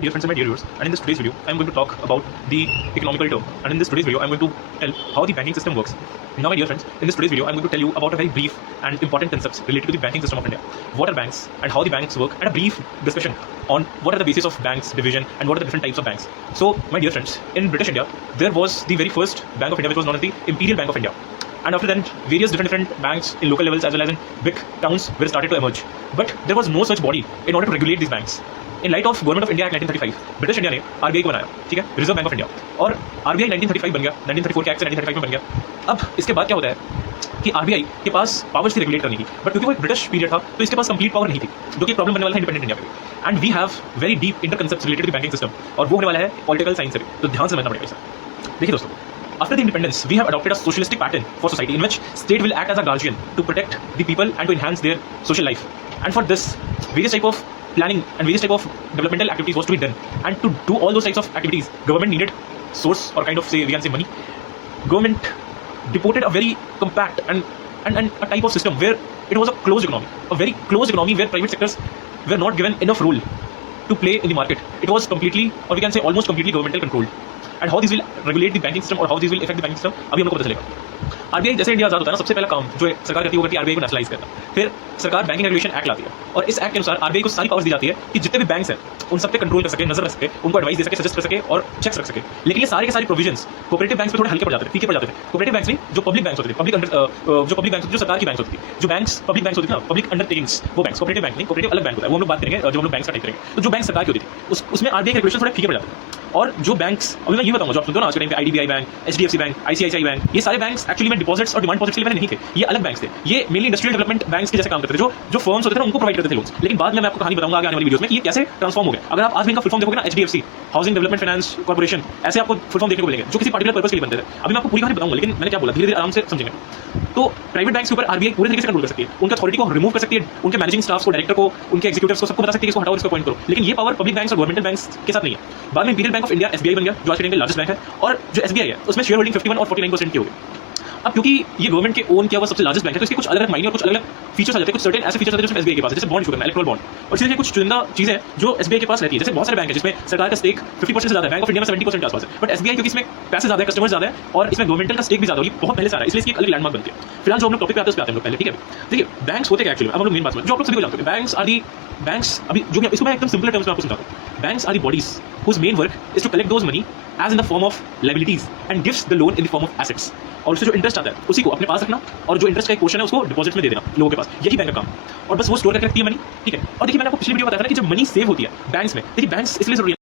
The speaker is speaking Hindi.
Dear friends and my dear viewers, and in this today's video, I am going to talk about the economical term. And in this today's video, I am going to tell how the banking system works. Now, my dear friends, in this today's video, I am going to tell you about a very brief and important concepts related to the banking system of India. What are banks and how the banks work, and a brief discussion on what are the basis of banks division and what are the different types of banks. So, my dear friends, in British India, there was the very first Bank of India, which was known as the Imperial Bank of India. And after that, various different banks in local levels as well as in big towns were started to emerge. But there was no such body in order to regulate these banks. In light of government of India act 1935 British India ने आरबीआई को बनाया, ठीक है, रिजर्व बैंक ऑफ इंडिया, और आरबीआई 1935 बन गया, 1934 के एक्ट से 1935 में बन गया. अब इसके बाद क्या होता है कि आरबीआई के पास पावर्स थी रेगुलेट करने की, बट क्योंकि वो एक ब्रिटिश पीरियड था तो इसके पास कंप्लीट पावर नहीं थी, जो कि प्रॉब्लम बनने वाला है इंडिपेंडेंट इंडिया पे. And we have very deep inter concepts related to banking system, और वो होने वाला है पॉलिटिकल साइंस से. तो ध्यान से समझना पड़ेगा इसे. देखिए दोस्तों, after the independence, we have adopted a socialistic pattern for society in which state will act as a guardian to protect the people and to enhance their social life. And for this, various type of planning and various type of developmental activities was to be done. And to do all those types of activities, government needed source or kind of say we can say money. Government devoted a very compact and a type of system where it was a closed economy, a very closed economy where private sectors were not given enough role to play in the market. It was completely, or we can say almost completely governmental controlled. And how these will regulate the banking system or how these will affect the banking system, अभी हम लोग को पता चलेगा. आरबीआई जैसे इंडिया आजाद होता है ना, सबसे पहला काम जो सरकार करती है वो करती है आरबीआई को नेशनलाइज करना. फिर सरकार बैंकिंग रेगुलेशन एक्ट लाती है, और इस एक्ट के अनुसार आरबीआई को सारी पावर्स दी जाती है कि जितने भी बैंक्स हैं उन सब पे कंट्रोल कर सके, नजर रख सके, उनको एडवाइस दे सके, सजेस्ट कर सके और चेक्स रख सके. लेकिन ये सारे के सारे प्रोविजंस कोऑपरेटिव बैंक्स पे थोड़े हल्के पड़ जाते थे, फीके पड़ जाते थे. कोऑपरेटिव बैंक्स में जो पब्लिक बैंक्स होते थे, जो पब्लिक बैंक्स, जो सरकार की बैंक्स होती थी, जो बैंक्स पब्लिक बैंक्स होती थी ना, पब्लिक अंडरटेकिंग्स, वो बैंक्स. कोऑपरेटिव बैंक नहीं, कोऑपरेटिव अलग बैंक होता है, वो हम लोग बात करेंगे, जो हम लोग बैंक्स का टाइप करेंगे. तो जो बैंक सरकार की होती थी उसमें आरबीआई के रेगुलेशन थोड़े फीके पड़ जाते थे. और जो बैंक्स, अभी मैं ये बताऊंगा, जो आप सुनते हो ना आज के टाइम पे, IDBI bank, HDFC bank, ICICI bank, ये सारे बैंक्स एक्चुअली में डिपॉजिट्स और डिमांड डिपॉजिट्स के लिए नहीं थे. ये अलग बैंक्स थे. ये मेनली इंडस्ट्रियल डेवलपमेंट बैंक्स के जैसे काम करते थे, जो फर्म्स होते थे उनको प्रोवाइड करते थे लोन्स. लेकिन बाद में मैं आपको कहानी बताऊंगा आगे आने वाली वीडियोस में कि ये कैसे ट्रांसफॉर्म हो गया. अगर आप आज भी इनका फुल फॉर्म देखोगे ना, HDFC, housing development finance corporation, ऐसे आपको फुल फॉर्म देखने को मिलेंगे जो किसी पर्टिकुलर पर्पस के लिए बनते थे. अभी मैं आपको पूरी कहानी बताऊंगा, लेकिन मैंने क्या बोला, धीरे धीरे आराम से समझेंगे. तो प्राइवेट बैंक्स के ऊपर आरबीआई पूरे तरीके से कंट्रोल कर सकती है, उनका अथॉरिटी को रिमूव कर सकती है, उनके मैनेजिंग स्टाफ को, डायरेक्टर को, उनके एग्जीक्यूटिव्स को, सबको बता सकती है इसको हटाओ, इसको अपॉइंट करो. लेकिन ये पावर पब्लिक बैंक्स और गवर्नमेंटल बैंक्स के साथ नहीं है. बाद में imperial bank of India SBI बन गया, जो आज के टाइम पे लार्जेस्ट बैंक है. और जो एसबीआई है उसमें शेयर होल्डिंग 51 और 49% की होगी. अब क्योंकि ये गवर्नमेंट के ओन किया हुआ सबसे लार्जेस्ट बैंक है, तो इसके कुछ अलग अलग मायने और कुछ अलग अलग फीचर्स आ जाते हैं. कुछ सर्टेन ऐसे फीचर्स आते हैं जो एसबीआई के पास है, जैसे बॉन्ड इशू करना, इलेक्ट्रल बॉन्ड, और इसी तरह कुछ चुनिंदा चीजें जो एसबीआई के पास रहती है. जैसे बहुत सारे बैंक है जिसमें सरकार का स्टेक 50% से ज्यादा है, बैंक ऑफ इंडिया में 70% के आसपास है. बट एसबीआई क्योंकि इसमें पैसे ज्यादा है, कस्टमर ज्यादा है, और इसमें गवर्नमेंटल का स्टेक भी ज्यादा होगी, बहुत पहले से आ रहा है, इसलिए इसकी एक अलग लैंडमार्क बनती है. फिलहाल जो हम लोग टॉपिक पे आते हैं उस पे आते हैं हम लोग पहले, ठीक है. देखिए बैंक्स होते क्या एक्चुअली, अब हम लोग मेन बात में जो आप लोग सभी को जानते हैं, बैंक्स आर दी बैंक्स, अभी जो इसको मैं एकदम सिंपल टर्म्स में आपको समझाता हूं. Banks are the bodies whose main work is to collect those money as in the form of liabilities and gives the loan in the form of assets. और उससे जो इंटरेस्ट आता है उसी को अपने पास रखना, और जो इंटरेस्ट का एक पोर्शन है उसको डिपॉजिट में दे देना लोगों के पास. यही बैंक का काम, और बस वो स्टोर करके रखती है मनी, ठीक है. और देखिए मैंने आपको पिछली वीडियो में बताया था ना कि जब मनी सेव होती है बैंक्स में, देखिए बैंक्स इसलिए जरूरी है